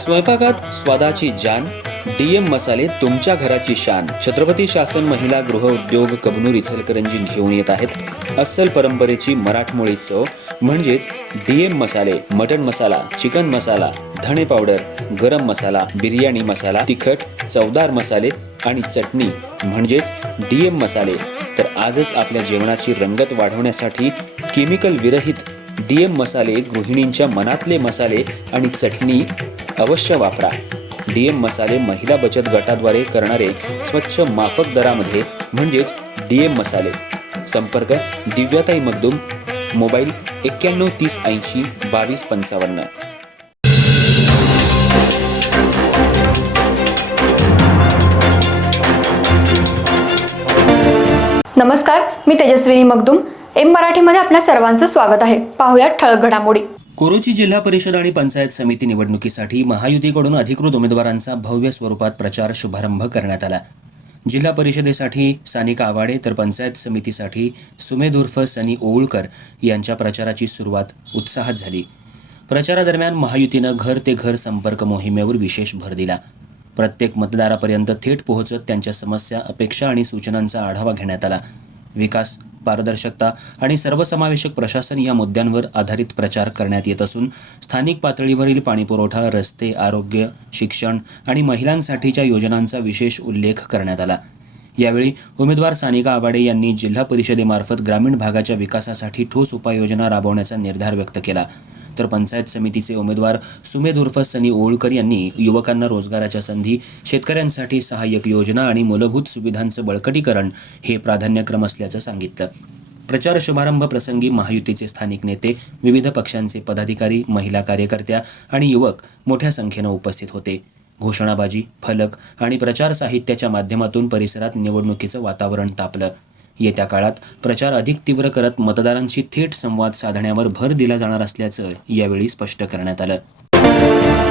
स्वयंपाकात स्वादाची जान, डीएम मसाले तुमच्या घराची शान. छत्रपती शासन महिला गृह उद्योग कबनूर इचलकरंजी घेऊन येत आहेत अस्सल परंपरेची मराठमोळी चव म्हणजेच डीएम मसाले. मटन मसाला, चिकन मसाला, धणे पावडर, गरम मसाला, बिर्याणी मसाला, तिखट चवदार मसाले आणि चटणी म्हणजेच डीएम मसाले. तर आजच आपल्या जेवणाची रंगत वाढवण्यासाठी केमिकल विरहित डीएम मसाले, गृहिणींच्या मनातले मसाले आणि चटणी अवश्य वापरा. डीएम मसाले महिला बचत गटाद्वारे करणारे स्वच्छ माफक दरामध्ये म्हणजेच डीएम मसाले. संपर्क दिव्याताई मगदूम, मोबाईल 91 30 80 22 55. नमस्कार, मी तेजस्विनी मगदूम. एम मराठीमध्ये आपल्या सर्वांचं स्वागत आहे. पाहुयात ठळक घडामोडी. कोरोची जिल्हा परिषद आणि पंचायत समिती निवडणुकीसाठी महायुतीकडून अधिकृत उमेदवारांचा भव्य स्वरूपात प्रचार शुभारंभ करण्यात आला. जिल्हा परिषदेसाठी सानिका आवाडे तर पंचायत समितीसाठी सुमेध उर्फ सनी ओवळकर यांच्या प्रचाराची सुरुवात उत्साहात झाली. प्रचारादरम्यान महायुतीनं घर ते घर संपर्क मोहिमेवर विशेष भर दिला. प्रत्येक मतदारापर्यंत थेट पोहोचत त्यांच्या समस्या, अपेक्षा आणि सूचनांचा आढावा घेण्यात आला. विकास, पारदर्शकता आणि सर्वसमावेशक प्रशासन या मुद्द्यांवर आधारित प्रचार करण्यात येत असून स्थानिक पातळीवरील पाणीपुरवठा, रस्ते, आरोग्य, शिक्षण आणि महिलांसाठीच्या योजनांचा विशेष उल्लेख करण्यात आला. यावेळी उमेदवार सानिका आवाडे यांनी जिल्हा परिषदेमार्फत ग्रामीण भागाच्या विकासासाठी ठोस उपाययोजना राबवण्याचा निर्धार व्यक्त केला. तर पंचायत समितीचे उमेदवार सुमेध उर्फ सनी ओवळकर यांनी युवकांना रोजगाराच्या संधी, शेतकऱ्यांसाठी सहाय्यक योजना आणि मूलभूत सुविधांचं बळकटीकरण हे प्राधान्यक्रम असल्याचं सांगितलं. प्रचार शुभारंभ प्रसंगी महायुतीचे स्थानिक नेते, विविध पक्षांचे पदाधिकारी, महिला कार्यकर्त्या आणि युवक मोठ्या संख्येनं उपस्थित होते. घोषणाबाजी, फलक आणि प्रचार साहित्याच्या माध्यमातून परिसरात निवडणुकीचं वातावरण तापलं. येत्या काळात प्रचार अधिक तीव्र करत मतदारांशी थेट संवाद साधण्यावर भर दिला जाणार असल्याचं यावेळी स्पष्ट करण्यात आलं.